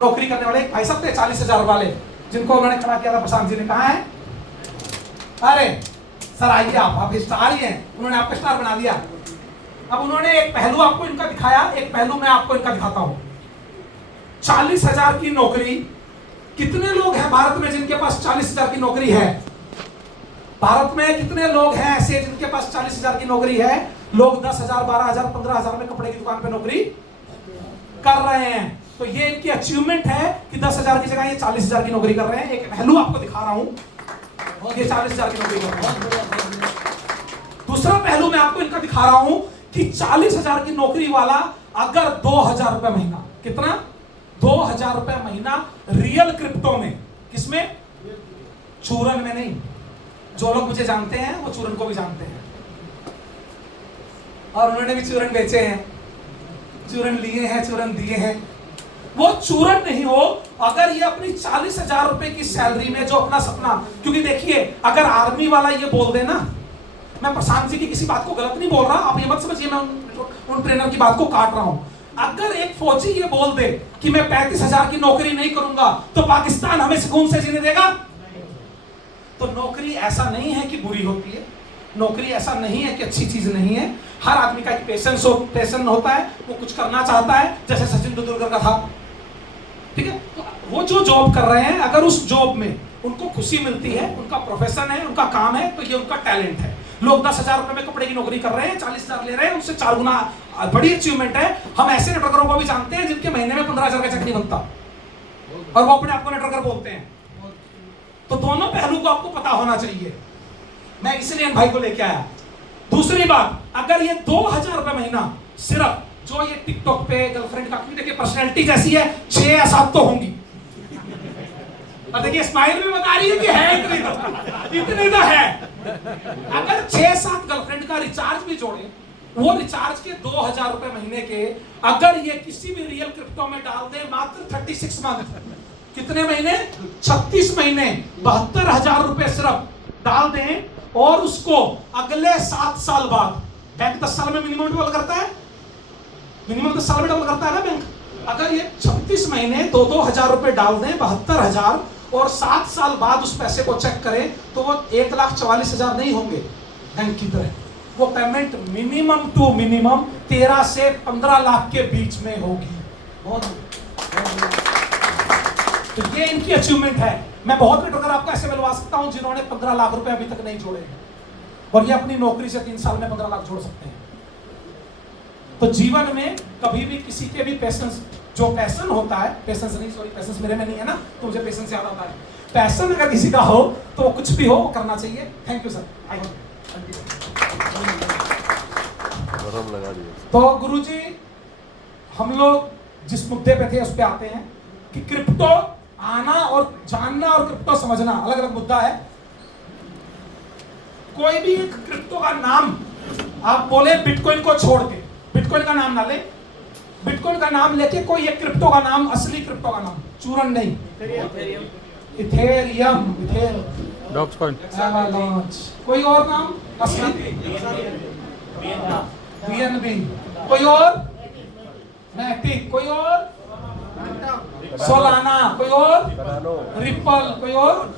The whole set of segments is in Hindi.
नौकरी करने वाले भाई साहब थे 40,000 वाले, जिनको उन्होंने खड़ा किया था प्रशांत जी ने। कहा है? अरे सर आइए, आप स्टार ही हैं, उन्होंने आपको स्टार बना दिया। अब उन्होंने एक पहलू आपको इनका दिखाया, एक पहलू मैं आपको इनका दिखाता हूं। 40,000 की नौकरी, कितने लोग हैं भारत में जिनके पास 40,000 की नौकरी है? भारत में कितने लोग हैं ऐसे जिनके पास 40,000 की नौकरी है? लोग 10,000, 12,000, 15,000 में कपड़े की दुकान पे नौकरी कर रहे हैं। तो ये इनकी अचीवमेंट है कि 10,000 की जगह ये 40,000 की नौकरी कर रहे हैं। एक पहलू आपको दिखा रहा हूं, ये 40,000 की नौकरी कर रहे हैं। दूसरा पहलू मैं आपको इनका दिखा रहा हूं कि 40,000 की नौकरी वाला अगर 2,000 रुपए महीना, कितना? 2,000 रुपए महीना रियल क्रिप्टो में, किसमें? चूरन में नहीं। जो लोग मुझे जानते हैं वो चूरन को भी जानते हैं, और उन्होंने भी चूरन बेचे हैं, चूरन लिए हैं, चूरन दिए हैं। वो चूरन नहीं हो अगर ये अपनी 40,000 रुपए की सैलरी में जो अपना सपना, क्योंकि देखिए अगर आर्मी वाला ये बोल दे ना, मैं प्रशांत जी की किसी बात को गलत नहीं बोल रहा, आप ये मत समझिए मैं उन ट्रेनर की बात को काट रहा हूं। अगर एक फौजी ये बोल दे कि मैं 35,000 की नौकरी नहीं करूंगा तो पाकिस्तान हमें सुकून से जीने देगा? तो नौकरी ऐसा नहीं है कि बुरी होती है, नौकरी ऐसा नहीं है कि अच्छी चीज नहीं है। हर आदमी का एक पैशन होता है, वो कुछ करना चाहता है, जैसे सचिन तेंदुलकर का था, ठीक है? तो वो जो जॉब कर रहे हैं, अगर उस जॉब में उनको खुशी मिलती है, उनका प्रोफेशन है, उनका काम है, तो ये उनका टैलेंट है। लोग 10,000 रुपए में कपड़े की नौकरी कर रहे हैं, 40,000 ले रहे हैं, उससे 4 गुना बड़ी अचीवमेंट है। हम ऐसे नेटवर्करों को भी जानते हैं जिनके महीने में 15,000 का चेक नहीं बनता, और वो अपने आप को नेटवर्कर बोलते हैं। तो दोनों पहलू को आपको पता होना चाहिए, मैं इसलिए इन भाई को लेके आया। दूसरी बात, अगर ये 2,000 रुपए महीना सिर्फ जो ये टिकटॉक पे गर्लफ्रेंड का, देखिए पर्सनैलिटी जैसी है, 6 या 7 तो होंगी, और देखिए स्माइल भी बता रही है कि है इतनी तो है। अगर 6-7 गर्लफ्रेंड का रिचार्ज भी जोड़े, वो रिचार्ज के 2,000 रुपए महीने के अगर ये किसी भी रियल क्रिप्टो में डाल दे, मात्र 36 मंथ, कितने महीने? 36 महीने, 72,000 रुपए सिर्फ डाल दें, और उसको अगले 7 साल बाद, बैंक 10 साल में मिनिमम डबल करता है, मिनिमम 10 साल में डबल करता है ना बैंक। अगर ये 36 महीने 2,000 रुपए डाल दें, 72,000, और 7 साल बाद उस पैसे को चेक करें, तो वो 1,44,000 नहीं होंगे बैंक की तरह, वो पेमेंट मिनिमम टू मिनिमम 13 से 15 लाख के बीच में होगी। तो ये इनकी अचीवमेंट है। मैं बहुत नेटवर्कर आपको ऐसे मिलवा सकता हूं जिन्होंने 15 लाख रुपए अभी तक नहीं जोड़े हैं, और ये अपनी नौकरी से 3 साल में 15 लाख जोड़ सकते हैं। तो जीवन में कभी भी किसी के भी पैशन, जो पैशन होता है, पैशन मेरे में नहीं है ना, तो मुझे पैशन से याद आता है। पैशन अगर किसी का हो तो वो कुछ भी हो वो करना चाहिए। Thank you sir. तो गुरुजी, हम लोग जिस मुद्दे पे थे उस पे आते हैं कि क्रिप्टो आना और जानना और क्रिप्टो समझना अलग अलग मुद्दा है। कोई भी एक क्रिप्टो का नाम आप बोले बिटकॉइन को छोड़ के, बिटकॉइन का नाम ना ले, बिटकॉइन का नाम लेके कोई एक क्रिप्टो का नाम, असली क्रिप्टो का नाम, चूरन नहीं, इथेरियम, डॉक्सकॉइन, कोई और नाम असली, बीएनबी, कोई और मैटिक, कोई और सोलाना, कोई और रिपल, कोई और।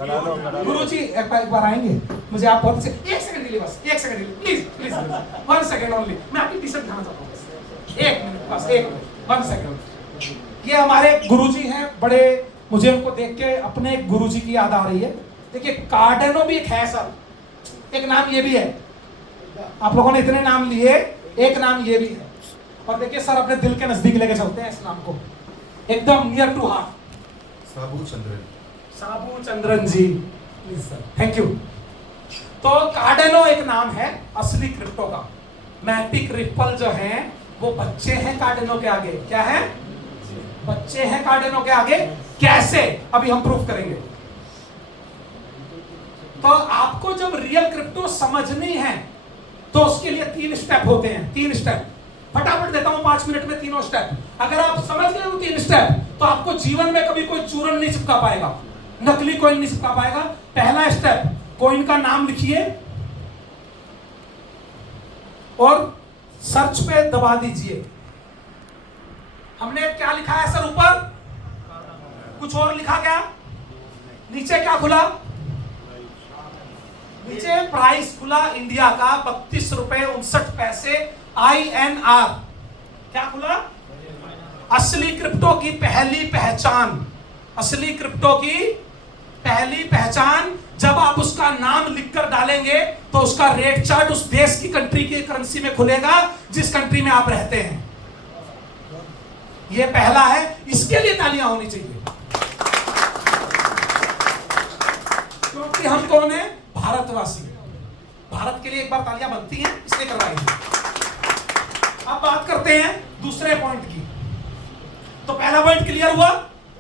गुरुजी एक बार आएंगे, मुझे आप बहुत से 1 सेकंड के लिए, बस 1 सेकंड के लिए, प्लीज प्लीज 1 सेकंड ओनली, मैं आपकी टी-शर्ट दिखाना चाहता हूँ, बस 1 मिनट, बस 1 सेकंड। ये हमारे गुरुजी हैं बड़े, मुझे उनको देख के अपने गुरुजी की याद आ रही है। देखिए कार्डेनो भी एक है सर, एक नाम ये भी है, आप लोगों ने इतने नाम लिए, एक नाम ये भी है। और देखिए सर अपने दिल के नजदीक लेके चलते हैं इस नाम को, एकदम near to heart. Sabu Chandran ji, please sir, thank you. तो कार्डेनो एक नाम है असली क्रिप्टो का। मैटिक, रिपल जो है वो बच्चे हैं कार्डेनो के आगे। क्या है? बच्चे हैं कार्डेनो के आगे। कैसे? अभी हम प्रूफ करेंगे। तो आपको जब रियल क्रिप्टो समझनी है तो उसके लिए 3 स्टेप होते हैं, 3 स्टेप फटाफट देता हूं 5 मिनट में, तीनों स्टेप। अगर आप समझ गए वो 3 स्टेप, तो आपको जीवन में कभी कोई चूरन नहीं चिपका पाएगा, नकली कॉइन नहीं चिपका पाएगा। पहला स्टेप, कॉइन का नाम लिखिए और सर्च पे दबा दीजिए। हमने क्या लिखा है सर ऊपर? कुछ और लिखा क्या? नीचे क्या खुला? नीचे प्राइस खुला इंडिया का 32.59 INR। क्या खुला? असली क्रिप्टो की पहली पहचान। असली क्रिप्टो की पहली पहचान। जब आप उसका नाम लिखकर डालेंगे तो उसका रेट चार्ट उस देश की कंट्री की करेंसी में खुलेगा जिस कंट्री में आप रहते हैं। यह पहला है, इसके लिए तालियां होनी चाहिए, क्योंकि हम कौन है? भारतवासी। भारत के लिए एक बार तालियां बनती हैं, इसलिए कर रहा है। अब बात करते हैं दूसरे पॉइंट की। तो पहला पॉइंट क्लियर हुआ,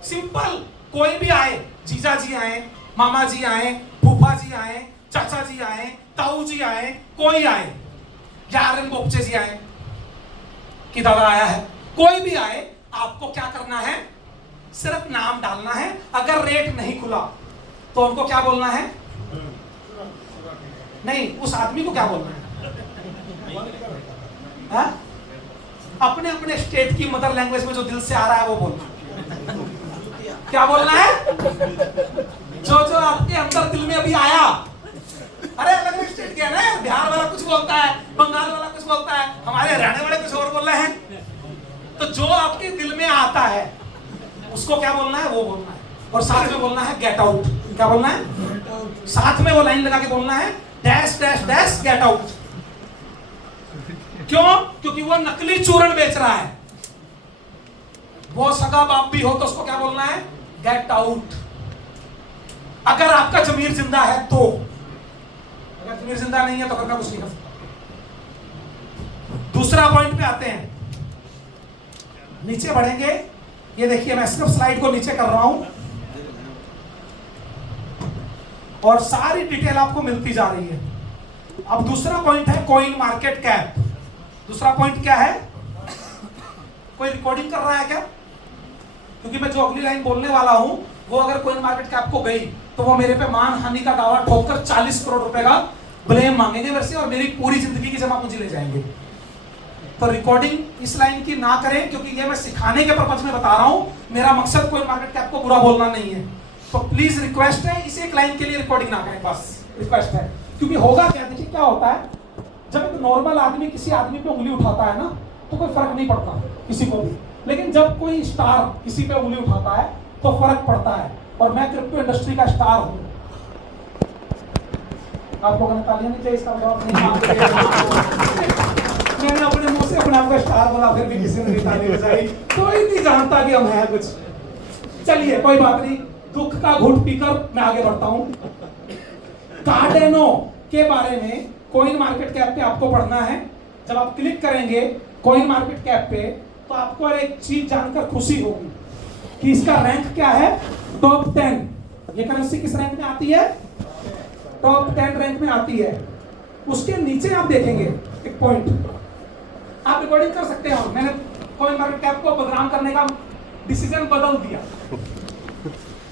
सिंपल। कोई भी आए, जीजा जी आए, मामा जी आए, फूफा जी आए, चाचा जी आए, ताऊ जी आए, कोई आए, या आर्यन बोपचे जी आए कि दादा आया है, कोई भी आए, आपको क्या करना है? सिर्फ नाम डालना है। अगर रेट नहीं खुला तो उनको क्या बोलना है? नहीं, उस आदमी को क्या बोलना है? हा? अपने अपने स्टेट की मदर लैंग्वेज में जो दिल से आ रहा है वो बोलना। क्या बोलना है? जो जो आपके अंदर दिल में अभी आया। अरे अलग स्टेट के है ना, बिहार वाला कुछ बोलता है, बंगाल वाला कुछ बोलता है, हमारे हरियाणा वाले कुछ और बोल रहे हैं। तो जो आपके दिल में आता है उसको क्या बोलना है? वो बोलना है। और साथ में बोलना है गेट आउट। क्या बोलना है? साथ में वो लाइन लगा के बोलना है dash dash dash get out. क्यों? क्योंकि वो नकली चूर्ण बेच रहा है। वो सगा बाप भी हो तो उसको क्या बोलना है? Get out. अगर आपका जमीर जिंदा है तो, अगर जमीर जिंदा नहीं है तो करना कुछ नहीं कर सकता। दूसरा पॉइंट पे आते हैं, नीचे बढ़ेंगे। ये देखिए, मैं सिर्फ स्लाइड को नीचे कर रहा हूं और सारी डिटेल आपको मिलती जा रही है। अब दूसरा पॉइंट है कॉइन मार्केट कैप। दूसरा पॉइंट क्या है? कोई रिकॉर्डिंग कर रहा है क्या? क्योंकि मैं जो अगली लाइन बोलने वाला हूं वो अगर कॉइन मार्केट कैप को गई तो वो मेरे पे मानहानि का दावा ठोककर 40 करोड़ रुपए का ब्लेम मांगेंगे मेरे से और मेरी पूरी जिंदगी की जमा पूंजी ले जाएंगे। तो रिकॉर्डिंग इस लाइन की ना करें, क्योंकि ये मैं सिखाने के पर्पज में बता रहा हूं। मेरा मकसद कॉइन मार्केट कैप को बुरा बोलना नहीं है। तो प्लीज रिक्वेस्ट है, इस एक लाइन के लिए रिकॉर्डिंग ना करें, बस रिक्वेस्ट है। क्योंकि होगा क्या, देखिए क्या होता है, जब एक नॉर्मल आदमी किसी आदमी पे उंगली उठाता है ना तो कोई फर्क नहीं पड़ता किसी को भी, लेकिन जब कोई स्टार किसी पे उंगली उठाता है तो फर्क पड़ता है। और मैं क्रिप्टो इंडस्ट्री का स्टार हूं। आप लोगों ने तालियां नहीं चाहिए, इसका जवाब नहीं। मैंने अपने मुंह से अपने आप को स्टार बोला, फिर भी किसी ने ताली बजाई। कोई नहीं जानता कि हम हैं कुछ। चलिए कोई बात नहीं, दुख का घूंट पीकर मैं आगे बढ़ता हूं। कार्डेनो के बारे में कॉइन मार्केट कैप पे आपको पढ़ना है। जब आप क्लिक करेंगे कॉइन मार्केट कैप पे तो आपको एक चीज जानकर खुशी होगी कि इसका रैंक क्या है? टॉप 10। ये करेंसी किस रैंक में आती है? टॉप 10 रैंक में आती है। उसके नीचे आप देखेंगे एक पॉइंट, आप रिकॉर्डिंग कर सकते हो। मैंने कॉइन मार्केट कैप को बदनाम करने का डिसीजन बदल दिया।